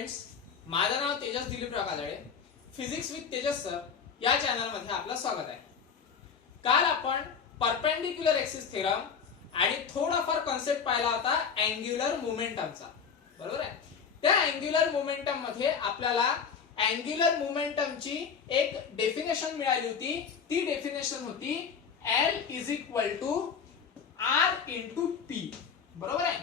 Friends, माझं नाव Tejas Dilipraoe Kajale. Physics with Tejas sir या चॅनलमध्ये आपलं स्वागत आहे. काल आपण परपेंडिक्युलर एक्सिस थेरम आणि थोडाफार कॉन्सेप्ट पाहिला होता अँग्युलर मोमेंटमचा, बरोबर आहे. त्या अँग्युलर मोमेंटम मध्ये आपल्याला अँग्युलर मोमेंटमची एक डेफिनेशन मिळाली होती. ती डेफिनेशन होती L is equal to R into P, बरोबर आहे.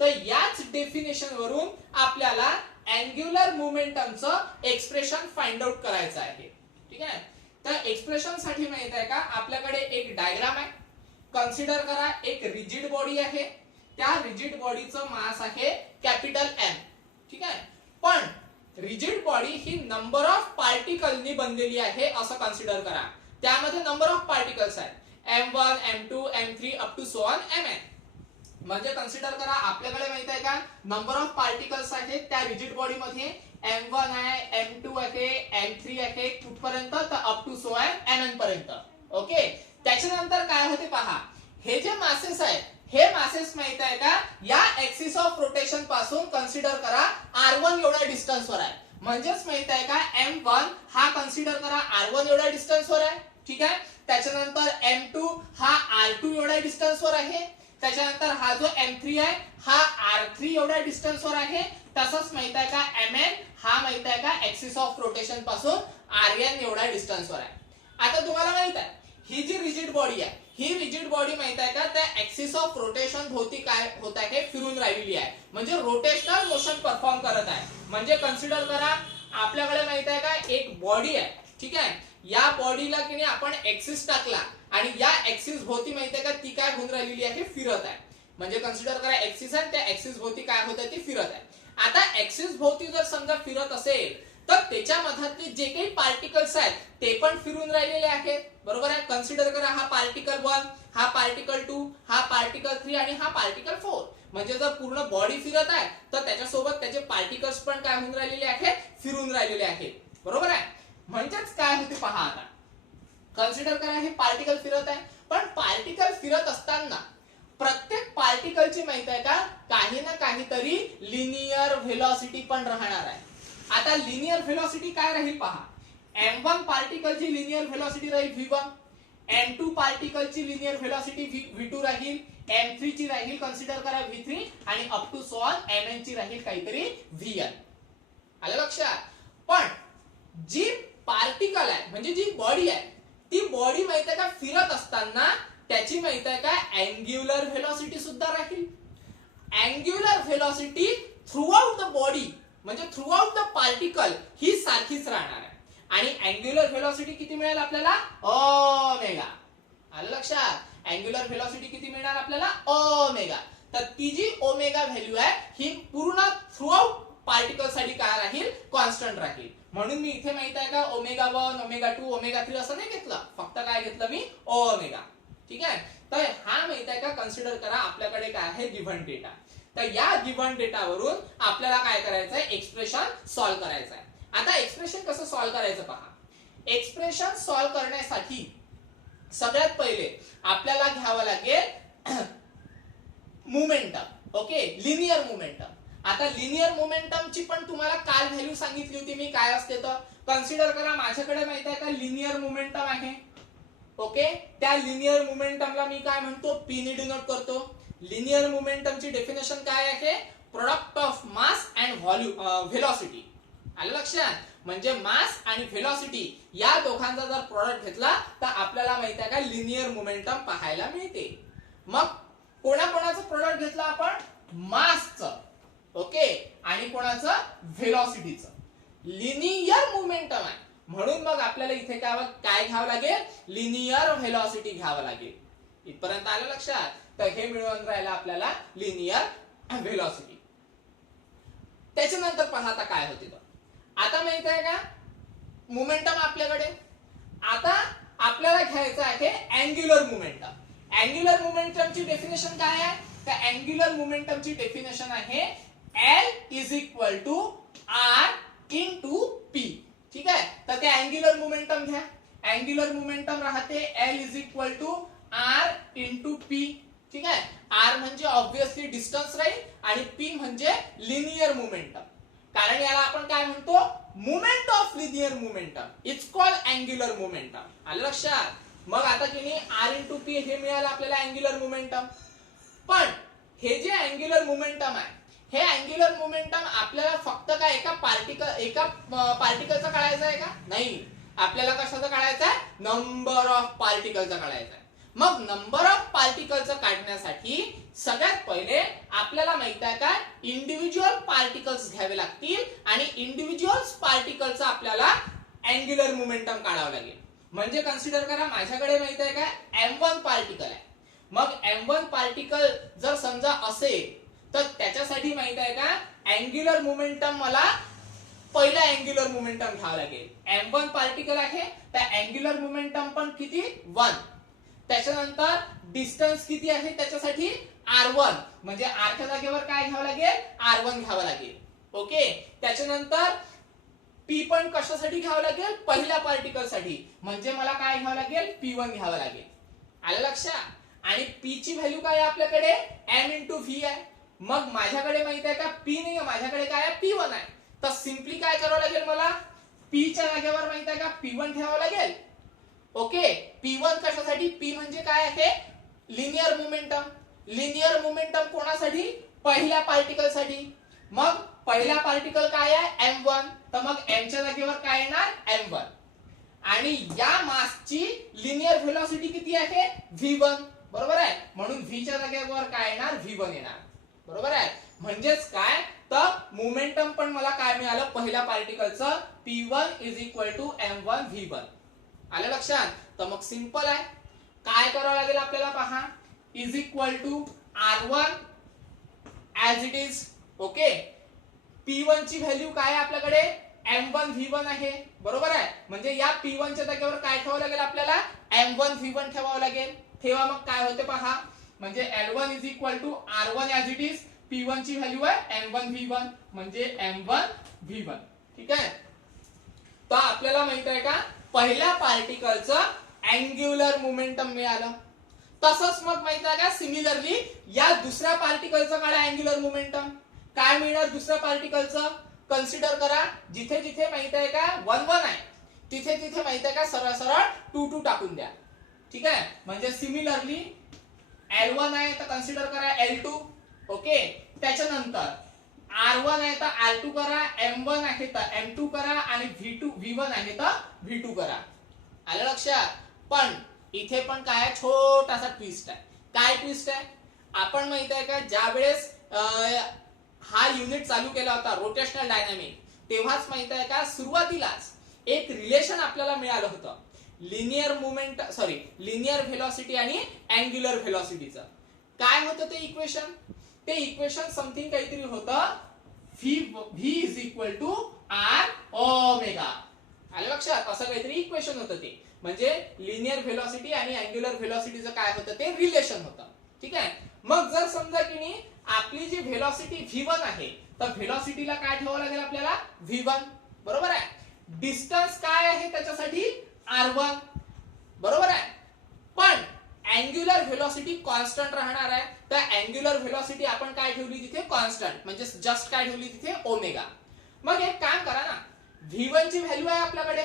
तर याच डेफिनेशन वरून आपल्याला अँग्युलर मोमेंटमचं एक्सप्रेशन फाइंड आउट करायचं आहे. ठीक आहे. तर एक्सप्रेशन साठी माहित आहे का, आपल्याकडे एक डायग्राम आहे. कन्सिडर करा एक रिजिड बॉडी आहे. त्या रिजिड बॉडीचं मास आहे कॅपिटल M. ठीक आहे. पण रिजिड बॉडी ही नंबर ऑफ पार्टिकलनी बनलेली आहे असं कन्सिडर करा. त्यामध्ये नंबर ऑफ पार्टिकल्स आहेत M1, M2, M3 up to so on Mn. म्हणजे कन्सिडर करा आपल्याकडे माहित आहे का, नंबर ऑफ पार्टिकल्स आहेत त्या रिजिड बॉडी मध्ये. M1 आहे, M2 आहे, M3 आहे, कुठपर्यंत तर up to so on Mn पर्यंत. ओके. त्याच्यानंतर काय होते पहा, हे जे मासेस आहेत हे मासेस माहित आहे का, या एक्सिस ऑफ रोटेशन पासून कन्सिडर करा R1 एवढ्या डिस्टन्स वर आहे. म्हणजेच माहित आहे का, M1 हा कन्सिडर करा R1 एवढ्या डिस्टन्स वर आहे. ठीक आहे. त्याच्यानंतर M2 हा R2 एवढ्या डिस्टन्स वर आहे. त्याच्यानंतर हा जो M3 आहे हा R3 एवढ्या डिस्टन्स वर आहे. तसंच माहित आहे का, Mn हा माहित आहे का, एक्सिस ऑफ रोटेशन पासून Rn एवढ्या डिस्टन्स वर आहे. आता तुम्हाला माहित आहे ही जी रिजिड बॉडी आहे, ही रिजिड बॉडी माहित आहे का, त्या एक्सिस ऑफ रोटेशन भोवती काय होत आहे, फिरून राहिलेली आहे. म्हणजे रोटेशनल मोशन परफॉर्म करत आहे. म्हणजे कन्सिडर करा आपल्याकडे माहित आहे का, एक बॉडी आहे. ठीक आहे. या बॉडीला की नाही आपण एक्सिस टाकला आणि या एक्सिस भोवती माहिती आहे का, ती काय होऊन राहिलेली आहे, फिरत आहे. म्हणजे कन्सिडर करा एक्सिस आहे, त्या एक्सिस भोवती काय होत आहे, ती फिरत आहे. आता एक्सिस भोवती जर समजा फिरत असेल तर त्याच्या मधातले जे काही पार्टिकल्स आहेत ते पण फिरून राहिलेले आहेत, बरोबर आहे. कन्सिडर करा हा पार्टिकल 1, हा पार्टिकल 2, हा पार्टिकल 3 आणि हा पार्टिकल 4. म्हणजे जर पूर्ण बॉडी फिरत आहे तर त्याच्यासोबत त्याचे पार्टिकल्स पण काय होऊन राहिलेले आहेत, फिरून राहिलेले आहेत, बरोबर आहे. म्हणजेच काय होते पहा, आता कन्सिडर करा हे पार्टिकल फिरत आहे. पण पार्टिकल फिरत असताना प्रत्येक पार्टिकलची माहित आहे का, काही ना काहीतरी लिनियर व्हेलॉसिटी पण राहणार आहे. आता लिनियर व्हेलॉसिटी काय राहील पहा, M1 पार्टिकलची लिनियर व्हेलॉसिटी राहील V1, M2 पार्टिकलची linear velocity V2 राहील, M3 ची राहील कन्सिडर करा V3 आणि up to so on Mn ची राहील काहीतरी Vn. आलं लक्षात. पण जी पार्टिकल आहे म्हणजे जी बॉडी आहे, ती बॉडी माहित आहे का, फिरत असताना त्याची माहित आहे का, अँग्युलर व्हेलॉसिटी सुद्धा राहील. Angular velocity through out the body म्हणजे थ्रू आउट द पार्टिकल ही सारखीच राहणार आहे. आणि अँग्युलर व्हेलॉसिटी किती मिळेल आपल्याला, ओमेगा. आलं लक्षात. अँग्युलर व्हेलॉसिटी किती मिळणार आपल्याला, ओमेगा. तर ती जी ओमेगा व्हॅल्यू आहे ही पूर्ण थ्रू आउट पार्टिकल साठी काय राहील, कॉन्स्टंट राहील. म्हणून मी इथे माहित आहे का, ओमेगा 1, ओमेगा 2, ओमेगा 3 असं नाही घेतलं, फक्त काय घेतलं मी, ओमेगा. ठीक आहे. तर हा माहित आहे का, कन्सिडर करा आपल्याकडे काय आहे, गिव्हन डेटा. तर या गिव्हन डेटावरून आपल्याला काय करायचं आहे, एक्सप्रेशन सॉल्व्ह करायचं आहे. आता एक्सप्रेशन कसं सॉल्व्ह करायचं पहा. एक्सप्रेशन सॉल्व्ह करण्यासाठी सगळ्यात पहिले आपल्याला घ्यावं लागेल मोमेंटम. Okay, linear momentum. आता लिनियर मोमेंटमची पण तुम्हाला काल व्हॅल्यू सांगितली होती मी, काय असते तर कन्सिडर करा माझ्याकडे माहित आहे का, लिनियर मोमेंटम आहे. ओके. त्या लिनियर मोमेंटमला मी काय म्हणतो, पी ने डिनोट करतो. लिनियर मोमेंटमची डेफिनेशन काय आहे, product of mass and velocity. आलं लक्षात. म्हणजे मास आणि व्हेलॉसिटी या दोघांचा जर प्रोडक्ट घेतला तर आपल्याला माहित आहे का, लिनियर मोमेंटम पाहायला मिळते. मग कोणाकोणाचं प्रोडक्ट घेतलं आपण, मासचं, ओके, आणि कोणाचं, व्हेलॉसिटीचं. लिनियर मोमेंटम आहे म्हणून मग आपल्याला इथे काय घ्यावं लागेल, लिनियर व्हेलॉसिटी घ्यावं लागेल. इथपर्यंत आलं लक्षात. तर हे मिळवून राहिलं आपल्याला लिनियर व्हेलॉसिटी. त्याच्यानंतर पहा आता काय होते. तर आता माहित आहे का, मोमेंटम आपल्याकडे. आता आपल्याला घ्यायचं आहे अँग्युलर मोमेंटम. अँग्युलर मोमेंटमची डेफिनेशन काय आहे, तर अँग्युलर मोमेंटमची डेफिनेशन आहे L is equal to R into P. ठीक आहे. तर ते अँग्युलर मोमेंटम घ्या. अँग्युलर मोमेंटम राहते L is equal to R into P. ठीक आहे. R म्हणजे ऑब्विसली डिस्टन्स राहील आणि P म्हणजे लिनियर मोमेंटम. कारण याला आपण काय म्हणतो, movement of linear momentum. It's called angular momentum. आलं लक्षात. मग आता की नाही आर इंटू पी हे मिळालं आपल्याला अँग्युलर मोमेंटम. पण हे जे अँग्युलर मोमेंटम आहे, हे अँग्युलर मोमेंटम आपल्याला फक्त काय एका पार्टिकलचं काढायचं आहे का? नाही, आपल्याला कशाचं काढायचं आहे, नंबर ऑफ पार्टिकलचं काढायचं आहे. मग नंबर ऑफ पार्टिकलचं काढण्यासाठी सगळ्यात पहिले आपल्याला माहित आहे का, इंडिव्हिज्युअल पार्टिकल्स घ्यावे लागतील आणि इंडिव्हिज्युअल पार्टिकलचं आपल्याला अँग्युलर मोमेंटम काढावं लागेल. म्हणजे कन्सिडर करा, माझ्याकडे माहित आहे का M1 पार्टिकल आहे. मग M1 पार्टिकल जर समजा असेल तर त्याच्यासाठी माहित आहे का, अँग्युलर मोमेंटम मला पहिला अँग्युलर मोमेंटम घ्यावा लागेल. M1 पार्टिकल आहे तर अँग्युलर मोमेंटम पण किती, 1. त्याच्यानंतर डिस्टन्स किती आहे त्याच्यासाठी, R1. म्हणजे R च्या जागेवर काय घ्यावं लागेल, R1 घ्यावं लागेल. ओके. त्याच्यानंतर P पण कशासाठी घ्यावं लागेल, पहिल्या पार्टिकल साठी. म्हणजे मला काय घ्यावं लागेल, P1 घ्यावं लागेल. आलं लक्षात. आणि P ची व्हॅल्यू काय आहे आपल्याकडे, M into V आहे. मग माझ्याकडे माहित आहे का P नाही, माझ्याकडे काय आहे, P1 आहे. तर सिंपली काय करावं लागेल, मला P च्या जागेवर माहित आहे का P1 ठेवावं लागेल. ओके. P1 कशासाठी, P म्हणजे काय आहे, लिनियर मोमेंटम. लिनियर मोमेंटम कोणासाठी, पहिल्या पार्टिकल साठी. मग पहिला पार्टिकल काय आहे, M1. तर मग M च्या जागेवर काय येणार, M1. आणि या मासची लिनियर व्हेलॉसिटी किती आहे, V1. बरोबर आहे. म्हणून V च्या जागेवर काय येणार, V1 येणार. बरोबर आहे. म्हणजेच काय, तर मोमेंटम पण मला काय मिळालं, पहिल्या पार्टिकलचं P1 is equal to M1 V1. आलं लक्षात. तर मग सिंपल आहे, काय करावं लागेल आपल्याला पहा, is equal to R1 as it is. Okay. P1 ची व्हॅल्यू काय आहे आपल्याकडे, M1 V1 आहे. बरोबर आहे. म्हणजे या P1 च्या जागेवर काय ठेवावं लागेल आपल्याला, M1 V1 ठेवावं लागेल. ठेवा, मग काय होते पहा, म्हणजे L1 is equal to R1 as it is. P1 ची व्हॅल्यू आहे M1 V1 म्हणजे M1 V1. ठीक आहे. तर आपल्याला माहित आहे का, पहिल्या पार्टिकलचं अँग्युलर मोमेंटम मिळालं. तसंच मग माहित आहे का, सिमिलरली या दुसऱ्या पार्टिकलचं काढा अँग्युलर मोमेंटम. काय मिळणार दुसऱ्या पार्टिकलचं, कन्सिडर करा, जिथे जिथे माहित आहे का 1 1 आहे, तिथे तिथे माहित आहे का सरळ सरळ 2 2 टाकून द्या. ठीक आहे. म्हणजे सिमिलरली L1 आहे तर कन्सिडर करा L2. ओके. त्याच्यानंतर R1 आहे तर R2 करा, M1 आहे तर M2 करा आणि V1 आहे तर V2 करा. आलं लक्षात. पण इथे पण काय छोटासा ट्विस्ट आहे. काय ट्विस्ट आहे, आपण माहित आहे का ज्या वेळेस हा युनिट चालू केला होता रोटेशनल डायनामिक, तेव्हाच माहित आहे का सुरुवातीलाच एक रिलेशन आपल्याला मिळालं होतं, लिनियर व्हेलॉसिटी आणि अँग्युलर व्हेलॉसिटीचं. काय होतं ते इक्वेशन, ते इक्वेशन समथिंग काहीतरी होतं, V is equal to R omega. आलं लक्षात. असं काहीतरी इक्वेशन होतं ते. म्हणजे लिनियर व्हेलॉसिटी आणि अँग्युलर व्हेलॉसिटीचं काय होतं, ते रिलेशन होतं. ठीक आहे. मग जर समजा की नाही आपली जी व्हेलॉसिटी V1 आहे, तर व्हेलॉसिटीला काय ठेवावं लागेल आपल्याला, V1. बरोबर आहे. डिस्टन्स काय आहे त्याच्यासाठी, R1. बरोबर आहे. पण अँग्युलर व्हेलॉसिटी कॉन्स्टंट राहणार आहे. तर अँग्युलर व्हेलॉसिटी आपण काय ठेवली तिथे, कॉन्स्टंट. म्हणजे जस्ट काय ठेवली तिथे, ओमेगा. मग एक काम करा ना, V1 ची व्हॅल्यू आहे आपल्याकडे,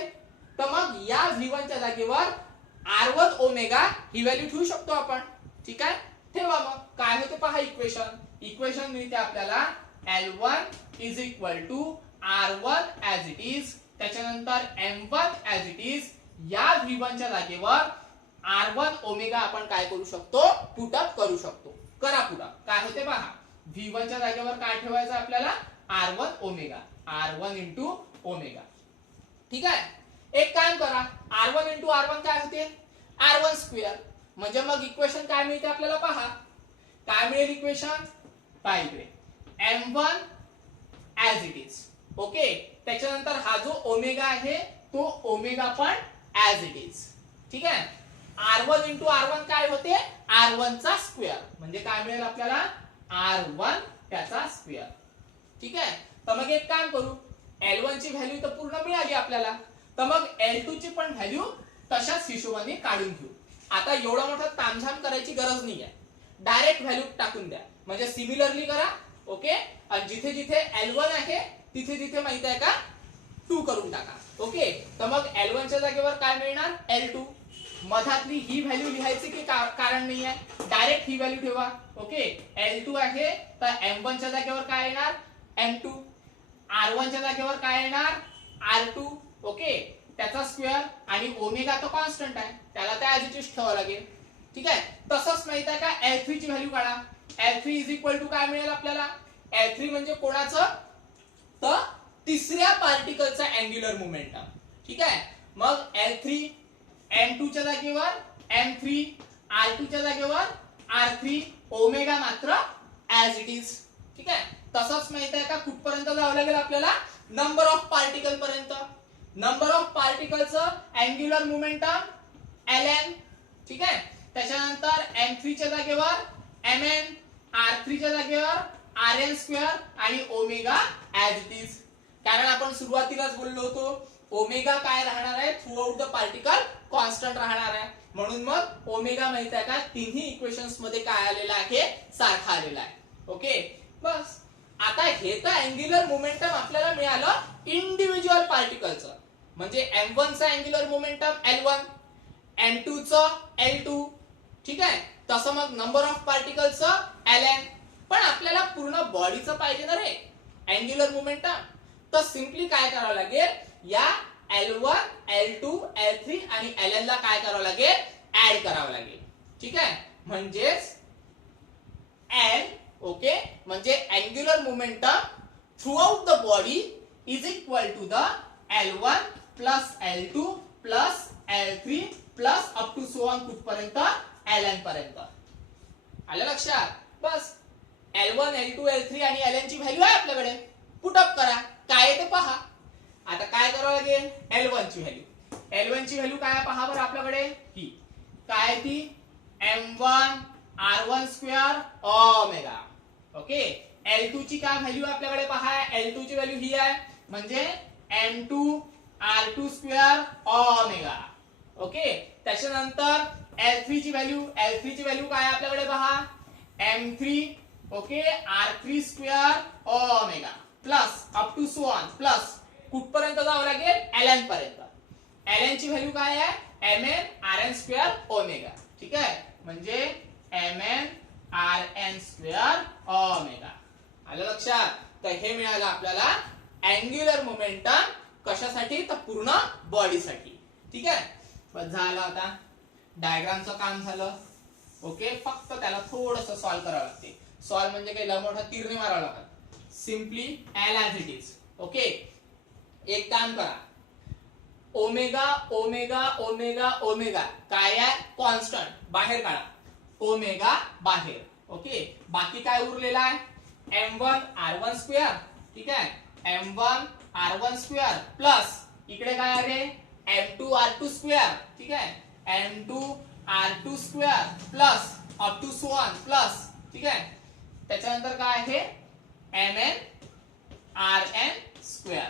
तर मग या V1 च्या जागेवर R1 ओमेगा ही व्हॅल्यू ठेवू शकतो आपण. ठीक आहे. ठेवा, मग काय होते पहा इक्वेशन मिळते आपल्याला L1 is equal to R1 as it is. त्याच्यानंतर M1 ऍज इट इज. या V1 च्या जागेवर R1 ओमेगा आपण काय करू शकतो, पुट अप करू शकतो. करा पुट अप. काय होते पहा, V1 च्या जागेवर काय ठेवायचं आपल्याला, R1 omega. R1 into omega. ठीक आहे. एक काम करा, R1 इंटू R1 काय होते, R1 स्क्वेअर. म्हणजे मग इक्वेशन काय मिळते आपल्याला पहा, काय मिळेल इक्वेशन, पहा इकडे M1 as it is. Okay. त्याच्यानंतर हा जो ओमेगा आहे तो ओमेगा पण ऍज इट इज. ठीक आहे. R1 इंटू R1 काय होते, R1 चा स्क्वेअर. म्हणजे काय मिळेल आपल्याला, R1 त्याचा स्क्वेअर. ठीक आहे. तर मग एक काम करू, L1 ची व्हॅल्यू तर पूर्ण मिळाली आपल्याला, तर मग L2 ची पण व्हॅल्यू तशाच हिशोबाने काढून घेऊ. आता एवढा मोठा तामझाम करायची गरज नाही आहे, डायरेक्ट व्हॅल्यू टाकून द्या. म्हणजे सिमिलरली करा. ओके. आणि जिथे जिथे L1 आहे तिथे तिथे माहित आहे का 2 करून टाका. ओके, तर मग L1 च्या जागेवर काय मिळणार L2. मधातली ही व्हॅल्यू लिहायची की कारण नाही आहे, डायरेक्ट ही व्हॅल्यू ठेवा. ओके, L2 आहे तर M1 च्या जागेवर काय येणार M2, R1 च्या जागेवर काय येणार R2. ओके, त्याचा स्क्वेअर आणि ओमेगा तो कॉन्स्टंट आहे, त्याला त्या ऍज इट इज ठेवावं लागेल. ठीक आहे, तसंच माहित आहे का L3 ची व्हॅल्यू काढा. L3 इज इक्वल टू काय मिळेल आपल्याला, L3 म्हणजे कोणाचं, तर तिसऱ्या पार्टिकलचा अँग्युलर मोमेंटम. ठीक आहे, मग L3 M2 च्या जागेवर M3, R2 च्या जागेवर R3, ओमेगा मात्र ऍज इट इज. ठीक आहे, तसंच माहित आहे का कुठपर्यंत जावं लागेल आपल्याला, नंबर ऑफ पार्टिकल पर्यंत. नंबर ऑफ पार्टिकलचं अँग्युलर मोमेंटम Ln. ठीक आहे, त्याच्यानंतर M3 च्या जागेवर Mn, R3 च्या जागेवर Rn स्क्वेअर आणि ओमेगा ऍज इट इज. कारण आपण सुरुवातीलाच बोललो होतो ओमेगा काय राहणार आहे, through out the particle constant राहणार आहे. म्हणून मग ओमेगा माहित आहे का तिन्ही इक्वेशन्स मध्ये काय आलेला आहे, सारखा आलेला आहे. ओके, बस आता हे तर अँग्युलर मोमेंटम आपल्याला मिळालं इंडिव्हिज्युअल पार्टिकलचं. म्हणजे M1 चा अँग्युलर मोमेंटम L1, M2 चं L2. ठीक आहे, तसं मग नंबर ऑफ पार्टिकलचं Ln. पण आपल्याला पूर्ण बॉडीचं पाहिजे ना रे अँग्युलर मोमेंटम. तर सिम्पली काय करावं लागेल, या L1, L2, L3 आणि Ln ला काय करावं लागेल, ऍड करावं लागेल. ठीक आहे, म्हणजेच L. ओके, म्हणजे angular momentum throughout the body is equal to the L1 plus L2 plus L3 plus up to so on कुठपर्यंत Ln पर्यंत. आलं लक्षात. बस L1, L2, L3 आणि Ln ची व्हॅल्यू आहे आपल्याकडे, पुट अप करा काय आहे ते पहा. आता काय करावं लागेल, L1 ची व्हॅल्यू. L1 ची व्हॅल्यू काय पहा बरं आपल्याकडे, ही काय ती M1 R1 square omega. Okay, L2 ची काय व्हॅल्यू आपल्याकडे पहा, L2 ची व्हॅल्यू ही आहे म्हणजे M2 R2 square omega. Okay, त्याच्यानंतर L3 ची व्हॅल्यू काय आपल्याकडे पहा M3 okay R3 square omega plus up to so on plus कुठपर्यंत जावं लागेल Ln पर्यंत. Ln ची व्हॅल्यू काय आहे Mn Rn स्क्वेअर ओमेगा. ठीक आहे, म्हणजे Mn Rn स्क्वेअर ओमेगा. आलं लक्षात. तर हे मिळालं आपल्याला अँग्युलर मोमेंटम कशासाठी, तर पूर्ण बॉडीसाठी. ठीक आहे, बस झालं. आता डायग्रामचं काम झालं. ओके, फक्त त्याला थोडंसं सॉल्व्ह करावं लागते. सॉल्व्ह म्हणजे काही मोठा तीर नाही मारावं लागत, simply L as it is. Okay, एक काम करा, ओमेगा ओमेगा ओमेगा ओमेगा काय आहे कॉन्स्टंट, बाहेर काढा ओमेगा बाहेर. ओके, बाकी काय उरलेला आहे M1 R1 स्क्वेअर. ठीक आहे, M1 R1 स्क्वेअर प्लस इकडे काय आहे M2 R2 स्क्वेअर. ठीक आहे, M2 R2 square plus up to so on plus. ठीक आहे, त्याच्यानंतर काय आहे Mn Rn स्क्वेअर.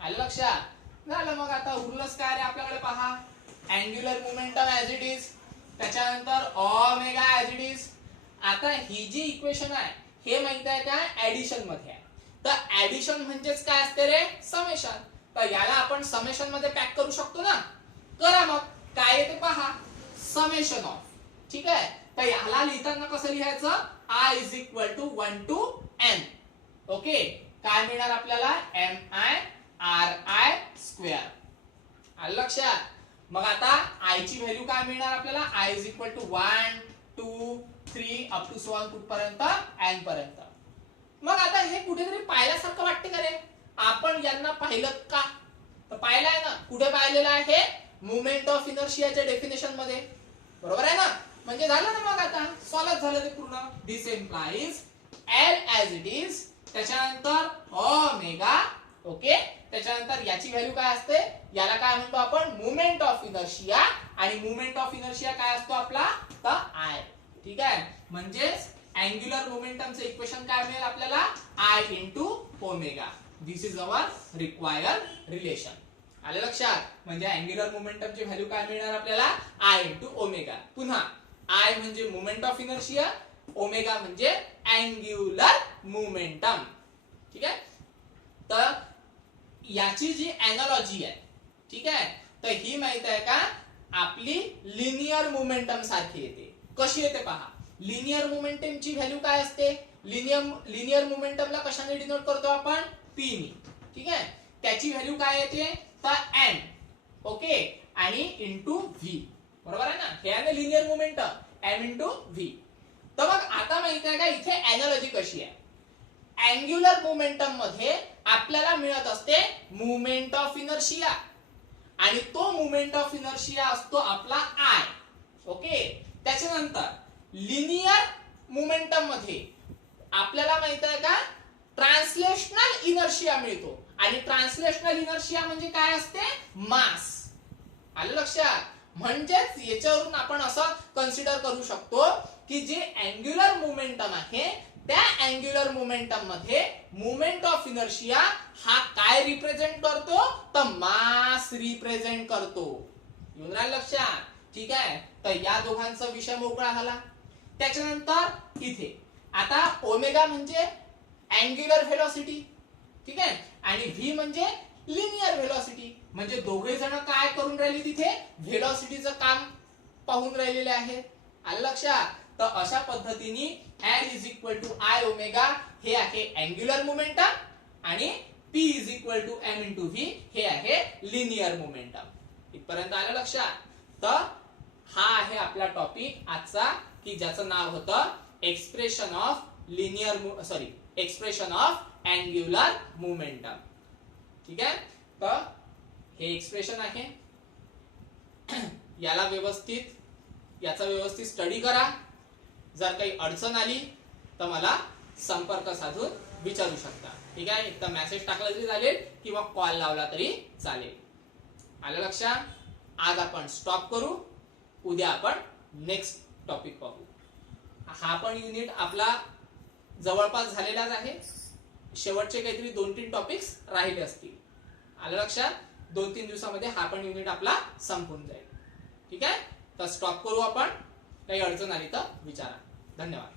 आलं लक्षात. झालं. मग आता उरलंच काय रे आपल्याकडे पहा, angular momentum as it is, त्याच्यानंतर ओमेगा ऍज इट इज. आता ही जी इक्वेशन आहे हे माहित आहे का ऍडिशन मध्ये आहे. तर ऍडिशन म्हणजेच काय असते रे समेशन. तर याला आपण समेशन मध्ये पॅक करू शकतो ना. करा मग काय आहे ते पहा, समेशन ऑफ. ठीक आहे, तर याला लिहिताना कसं लिहायचं, I is equal to 1 to n. Okay, काय मिळणार आपल्याला Mi Ri स्क्वेअर. आलं लक्षात. मग आता I ची व्हॅल्यू काय मिळणार आपल्याला, I is equal to 1 2 3 up to so on कुठपर्यंत n पर्यंत. मग आता हे कुठेतरी पाहिल्यासारखं वाटते का रे, आपण यांना पाहिलं का, तर पाहिलं आहे ना. कुठे पाहिलेलं आहे, मुवमेंट ऑफ इनर्शियाच्या डेफिनेशन मध्ये, बरोबर आहे ना. म्हणजे झालं ना. मग आता सॉल्व झालं ते पूर्ण. This implies L as it is, त्याच्यानंतर ओमेगा. ओके, त्याच्यानंतर याची व्हॅल्यू काय असते, याला काय म्हणतो आपण मुवमेंट ऑफ इनर्शिया. आणि मुवमेंट ऑफ इनर्शिया काय असतो आपला, तर I. ठीक आहे, म्हणजेच अँग्युलर मोमेंटमचं इक्वेशन काय मिळेल आपल्याला, I into omega. This is our required relation. आलं लक्षात. म्हणजे अँग्युलर मोमेंटमची व्हॅल्यू काय मिळणार आपल्याला, I इंटू ओमेगा. पुन्हा I म्हणजे मोमेंट ऑफ इनर्शिया, ओमेगा म्हणजे अँग्युलर मोमेंटम. ठीक आहे, तर याची जी एनालॉजी आहे, ठीक आहे, तर ही माहित आहे का, आपली लिनियर मोमेंटम सारखी येते. कशी येते पहा. लिनियर मोमेंटमची व्हॅल्यू काय असते, लिनियर मोमेंटमला कशाने डिनोट करतो आपण, पी नी. ठीक आहे, त्याची व्हॅल्यू काय येते, तर एन. ओके, आणि इंटू व्ही. बरोबर आहे ना, हे आहे linear momentum, M into V. तर मग आता माहित आहे का इथे एनालॉजी कशी आहे. अँग्युलर मोमेंटम मध्ये आपल्याला मिळत असते मोमेंट ऑफ इनर्शिया, आणि तो मोमेंट ऑफ इनर्शिया असतो आपला आय. ओके, त्याच्यानंतर लिनियर मोमेंटम मध्ये आपल्याला माहित आहे का ट्रान्सलेशनल इनर्शिया मिळतो, आणि ट्रान्सलेशनल इनर्शिया म्हणजे काय असते, मास. आलं लक्षात. म्हणजेच याच्यावरून आपण असं कन्सिडर करू शकतो की जे अँग्युलर मोमेंटम आहे त्या अँग्युलर मोमेंटम मध्ये मोमेंट ऑफ इनर्शिया हा काय रिप्रेझेंट करतो, तर मास रिप्रेझेंट करतो. येऊन राहिलं लक्षात. ठीक आहे, तर या दोघांचा विषय मोकळा झाला. त्याच्यानंतर इथे आता ओमेगा म्हणजे अँग्युलर व्हेलॉसिटी, ठीक आहे, आणि व्ही म्हणजे लिनियर व्हेलॉसिटी. म्हणजे दोघे जण काय करून राहिले, तिथे व्हेलॉसिटीचं काम पाहून राहिलेले आहेत. आलं लक्षात. तर अशा पद्धतीने L is equal to I omega हे आहे अँग्युलर मोमेंटम, आणि P is equal to M into V हे आहे लिनियर मोमेंटम. इथपर्यंत आलं लक्षात. तर हा आहे आपला टॉपिक आजचा, की ज्याचं नाव होतं expression of expression of angular momentum. ठीक आहे, तर हे एक्सप्रेशन आहे, याचा व्यवस्थित स्टडी करा. जर काही अडचण आली तर मला संपर्क साधून विचारू शकता. ठीक आहे, एक तर मेसेज टाकला तरी चालेल किंवा कॉल लावला तरी चालेल. आलं लक्षात. आज आपण स्टॉप करू, उद्या आपण नेक्स्ट टॉपिक पाहू. हा पण युनिट आपला जवळपास झालेलाच आहे. शेवटचे काहीतरी 2-3 टॉपिक्स राहिले असतील. आलं लक्षात. 2-3 दिवसामध्ये हा पण युनिट आपला संपून जाईल. ठीक आहे, तर स्टॉप करू आपण. काही अडचण आली तर विचारा. धन्यवाद.